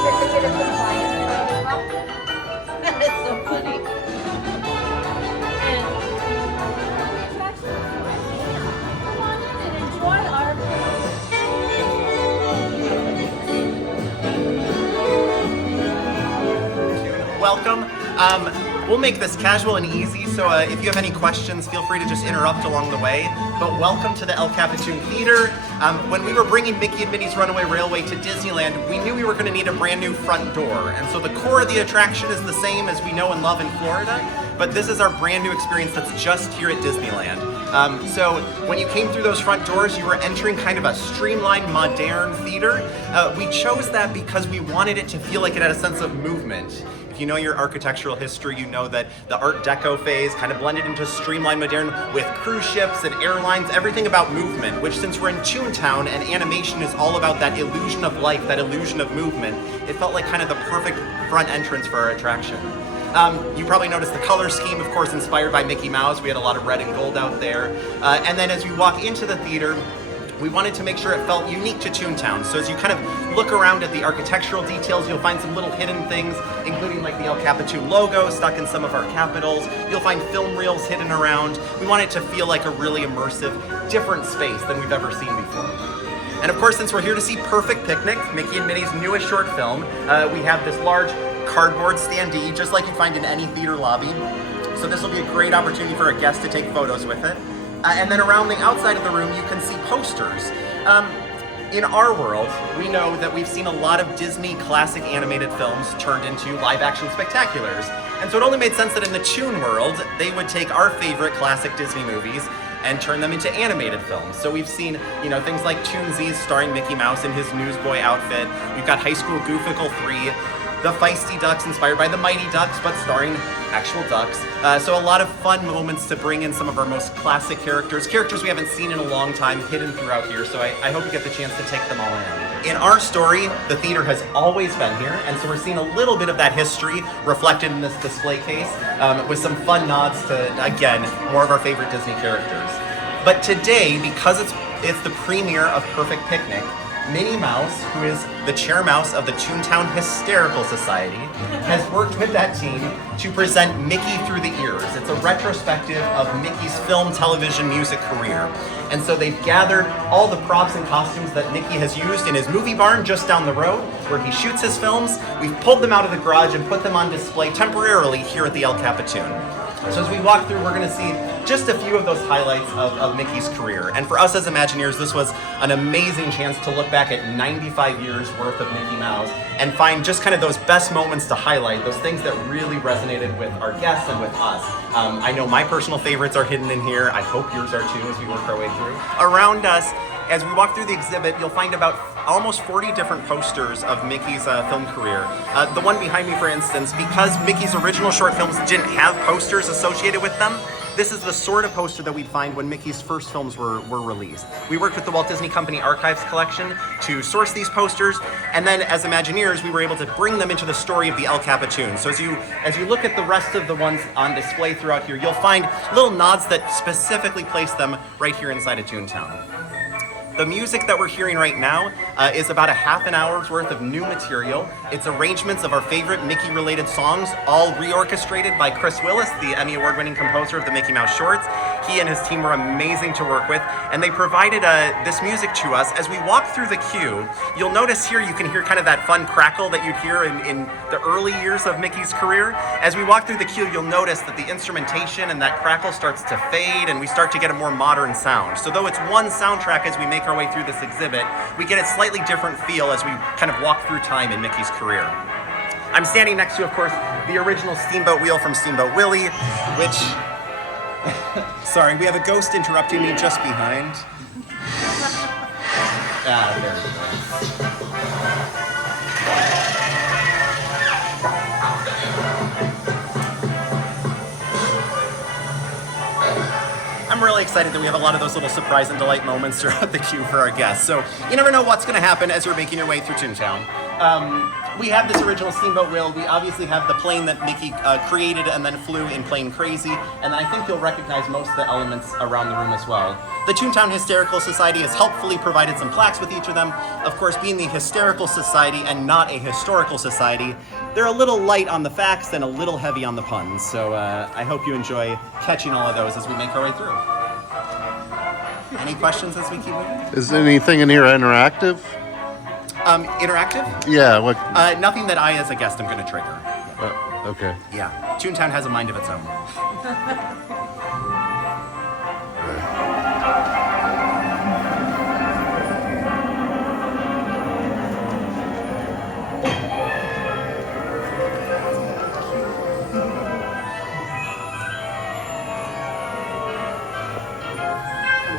Certificate of compliance. That's so funny. And enjoy our welcome. We'll make this casual and easy, so if you have any questions, feel free to just interrupt along the way. But welcome to the El Capitan Theater. When we were bringing Mickey and Minnie's Runaway Railway to Disneyland, we knew we were going to need a brand new front door. And so the core of the attraction is the same as we know and love in Florida, but this is our brand new experience that's just here at Disneyland. So when you came through those front doors, you were entering kind of a streamlined, modern theater. We chose that because we wanted it to feel like it had a sense of movement. If you know your architectural history, you know that the Art Deco phase kind of blended into streamlined modern with cruise ships and airlines, everything about movement, which since we're in Toontown and animation is all about that illusion of life, that illusion of movement, it felt like kind of the perfect front entrance for our attraction. You probably noticed the color scheme, of course, inspired by Mickey Mouse. We had a lot of red and gold out there. And then as you walk into the theater, we wanted to make sure it felt unique to Toontown. So as you kind of look around at the architectural details, you'll find some little hidden things, including like the El Capitan logo stuck in some of our capitals. You'll find film reels hidden around. We want it to feel like a really immersive, different space than we've ever seen before. And of course, since we're here to see Perfect Picnic, Mickey and Minnie's newest short film, we have this large cardboard standee, just like you find in any theater lobby. So this will be a great opportunity for a guest to take photos with it. And then around the outside of the room, you can see posters. In our world, we know that we've seen a lot of Disney classic animated films turned into live-action spectaculars. And so it only made sense that in the Toon world, they would take our favorite classic Disney movies and turn them into animated films. So we've seen, things like Toonsies starring Mickey Mouse in his newsboy outfit. We've got High School Gooficle 3, The Feisty Ducks inspired by the Mighty Ducks, but starring actual ducks. So a lot of fun moments to bring in some of our most classic characters we haven't seen in a long time, hidden throughout here. So I hope you get the chance to take them all in. In our story, the theater has always been here, and so we're seeing a little bit of that history reflected in this display case, with some fun nods to, again, more of our favorite Disney characters. But today, because it's the premiere of Perfect Picnic, Minnie Mouse, who is the chair mouse of the Toontown Hysterical Society, has worked with that team to present Mickey Through the Ears. It's a retrospective of Mickey's film, television, music career. And so they've gathered all the props and costumes that Mickey has used in his movie barn just down the road, where he shoots his films. We've pulled them out of the garage and put them on display temporarily here at the El Capitan. So as we walk through, we're going to see just a few of those highlights of Mickey's career. And for us as Imagineers, this was an amazing chance to look back at 95 years worth of Mickey Mouse and find just kind of those best moments to highlight, those things that really resonated with our guests and with us. I know my personal favorites are hidden in here. I hope yours are too as we work our way through. Around us, as we walk through the exhibit, you'll find about almost 40 different posters of Mickey's film career. The one behind me, for instance, because Mickey's original short films didn't have posters associated with them, this is the sort of poster that we'd find when Mickey's first films were released. We worked with the Walt Disney Company Archives collection to source these posters, and then as Imagineers, we were able to bring them into the story of the El Capitan. So as you look at the rest of the ones on display throughout here, you'll find little nods that specifically place them right here inside of Toontown. The music that we're hearing right now is about a half an hour's worth of new material. It's arrangements of our favorite Mickey-related songs, all reorchestrated by Chris Willis, the Emmy Award-winning composer of the Mickey Mouse shorts. He and his team were amazing to work with, and they provided this music to us. As we walk through the queue, you'll notice here you can hear kind of that fun crackle that you'd hear in the early years of Mickey's career. As we walk through the queue, you'll notice that the instrumentation and that crackle starts to fade, and we start to get a more modern sound. So though it's one soundtrack as we make our way through this exhibit, we get a slightly different feel as we kind of walk through time in Mickey's career. I'm standing next to, of course, the original Steamboat Wheel from Steamboat Willie, which, sorry, we have a ghost interrupting me just behind. There we go. I'm really excited that we have a lot of those little surprise and delight moments throughout the queue for our guests. So you never know what's going to happen as you're making your way through Toontown. We have this original steamboat wheel. We obviously have the plane that Mickey created and then flew in Plane Crazy. And I think you'll recognize most of the elements around the room as well. The Toontown Hysterical Society has helpfully provided some plaques with each of them. Of course, being the Hysterical Society and not a historical society, they're a little light on the facts and a little heavy on the puns. So I hope you enjoy catching all of those as we make our way through. Any questions as we keep moving? Is anything in here interactive? Interactive? Yeah. What? Nothing that I, as a guest, am going to trigger. Okay. Yeah, Toontown has a mind of its own.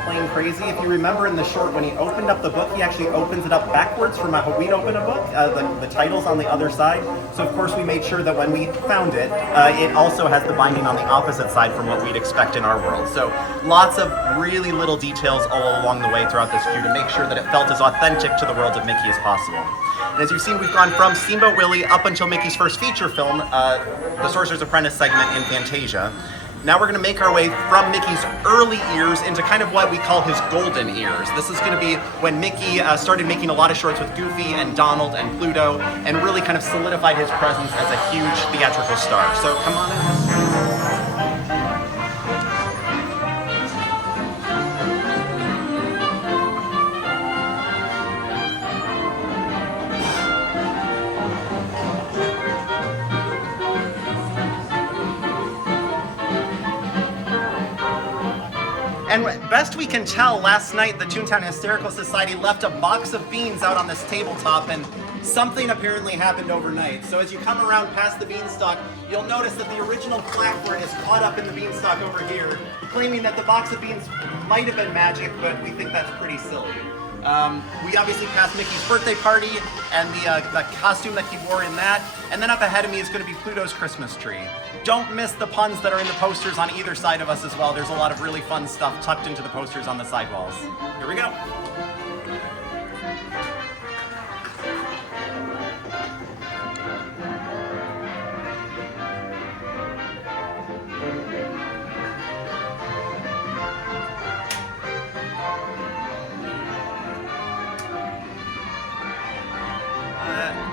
Plane Crazy. If you remember in the short, when he opened up the book, he actually opens it up backwards from how we'd open a book. The title's on the other side. So of course we made sure that when we found it, it also has the binding on the opposite side from what we'd expect in our world. So lots of really little details all along the way throughout this queue to make sure that it felt as authentic to the world of Mickey as possible. And as you've seen, we've gone from Steamboat Willie up until Mickey's first feature film, The Sorcerer's Apprentice segment in Fantasia. Now we're going to make our way from Mickey's early years into kind of what we call his golden years. This is going to be when Mickey started making a lot of shorts with Goofy and Donald and Pluto and really kind of solidified his presence as a huge theatrical star. So come on in. And best we can tell, last night the Toontown Hysterical Society left a box of beans out on this tabletop, and something apparently happened overnight. So as you come around past the beanstalk, you'll notice that the original plaque for it is caught up in the beanstalk over here, claiming that the box of beans might have been magic, but we think that's pretty silly. We obviously passed Mickey's birthday party and the costume that he wore in that, and then up ahead of me is going to be Pluto's Christmas tree. Don't miss the puns that are in the posters on either side of us as well. There's a lot of really fun stuff tucked into the posters on the sidewalls. Here we go.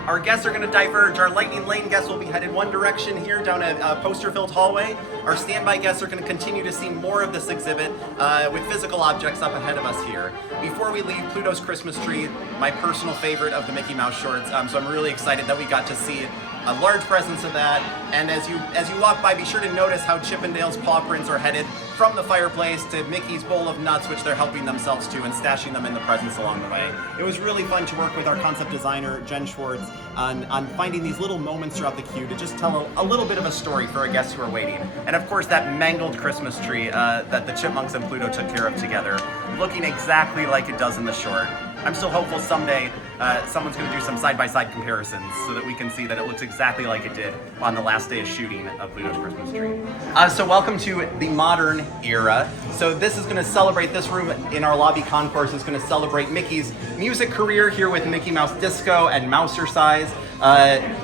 Our guests are going to diverge. Our Lightning Lane guests will be headed one direction here down a poster-filled hallway. Our standby guests are going to continue to see more of this exhibit with physical objects up ahead of us here. Before we leave, Pluto's Christmas tree, my personal favorite of the Mickey Mouse shorts. So I'm really excited that we got to see a large presence of that. And as you walk by, be sure to notice how Chip and Dale's paw prints are headed from the fireplace to Mickey's bowl of nuts, which they're helping themselves to and stashing them in the presents along the way. It was really fun to work with our concept designer, Jen Schwartz, on finding these little moments throughout the queue to just tell a little bit of a story for our guests who are waiting. And of course, that mangled Christmas tree that the Chipmunks and Pluto took care of together, looking exactly like it does in the short. I'm still hopeful someday someone's going to do some side-by-side comparisons so that we can see that it looks exactly like it did on the last day of shooting of Pluto's Christmas tree. So welcome to the modern era. So this is going to celebrate, this room in our lobby concourse is going to celebrate Mickey's music career here with Mickey Mouse Disco and Mousercise.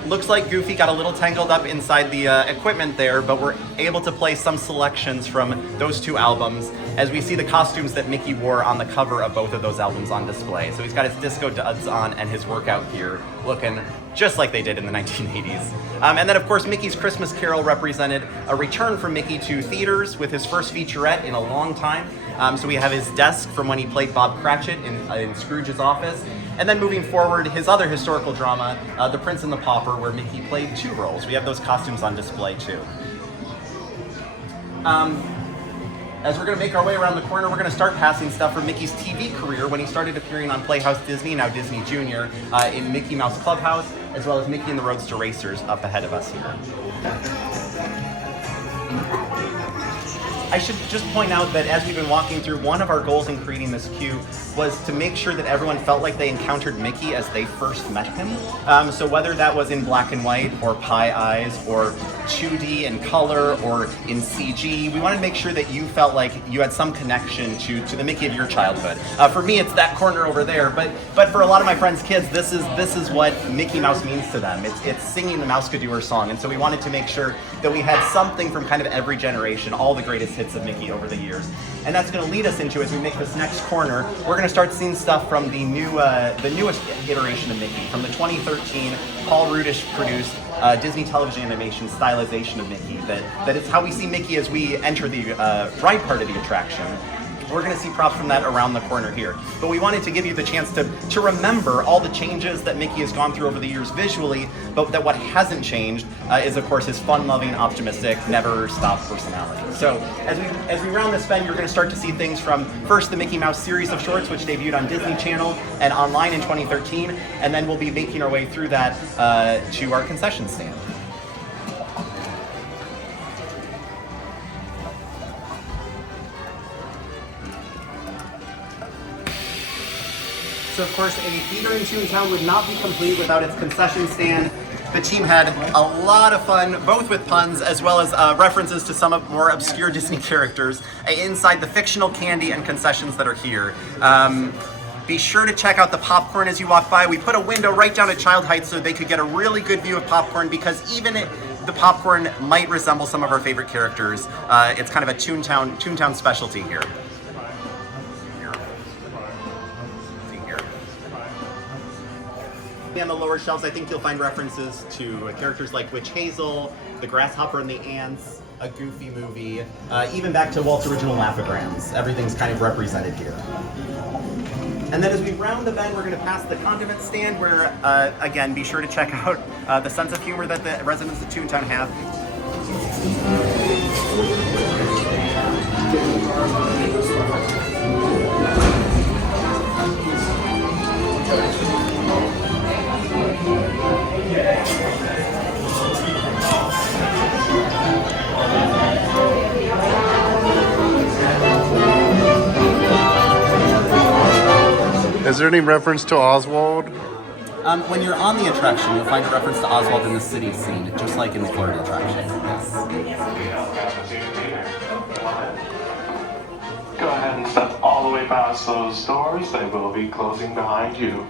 Looks like Goofy got a little tangled up inside the equipment there, but we're able to play some selections from those two albums as we see the costumes that Mickey wore on the cover of both of those albums on display. So he's got his disco duds on and his workout gear looking just like they did in the 1980s. And then of course Mickey's Christmas Carol represented a return from Mickey to theaters with his first featurette in a long time. So we have his desk from when he played Bob Cratchit in Scrooge's office. And then moving forward, his other historical drama, The Prince and the Pauper, where Mickey played two roles. We have those costumes on display too. As we're going to make our way around the corner, we're going to start passing stuff from Mickey's TV career when he started appearing on Playhouse Disney, now Disney Junior, in Mickey Mouse Clubhouse, as well as Mickey and the Roadster Racers up ahead of us here. I should just point out that as we've been walking through, one of our goals in creating this queue was to make sure that everyone felt like they encountered Mickey as they first met him. So whether that was in black and white or pie eyes or 2D in color or in CG. We wanted to make sure that you felt like you had some connection to the Mickey of your childhood. For me, it's that corner over there, but for a lot of my friends' kids, this is what Mickey Mouse means to them. It's singing the Mouseketeer song, and so we wanted to make sure that we had something from kind of every generation, all the greatest hits of Mickey over the years. And that's going to lead us into, as we make this next corner, we're going to start seeing stuff from the newest iteration of Mickey, from the 2013 Paul Rudish produced Disney television animation stylization of Mickey. That is how we see Mickey as we enter the ride part of the attraction. We're going to see props from that around the corner here. But we wanted to give you the chance to remember all the changes that Mickey has gone through over the years visually, but that what hasn't changed is, of course, his fun-loving, optimistic, never-stop personality. So as we round this bend, you're going to start to see things from, first, the Mickey Mouse series of shorts, which debuted on Disney Channel and online in 2013, and then we'll be making our way through that to our concession stand. So of course, a theater in Toontown would not be complete without its concession stand. The team had a lot of fun, both with puns as well as references to some of more obscure Disney characters inside the fictional candy and concessions that are here. Be sure to check out the popcorn as you walk by. We put a window right down at child height so they could get a really good view of popcorn, because even the popcorn might resemble some of our favorite characters. It's kind of a Toontown specialty here. On the lower shelves, I think you'll find references to characters like Witch Hazel, the Grasshopper and the Ants, a Goofy movie, even back to Walt's original Laugh-O-Grams. Everything's kind of represented here. And then as we round the bend, we're going to pass the condiment stand where, again, be sure to check out the sense of humor that the residents of Toontown have. Is there any reference to Oswald? When you're on the attraction, you'll find a reference to Oswald in the city scene, just like in the Florida attraction. Yes. Go ahead and step all the way past those doors. They will be closing behind you.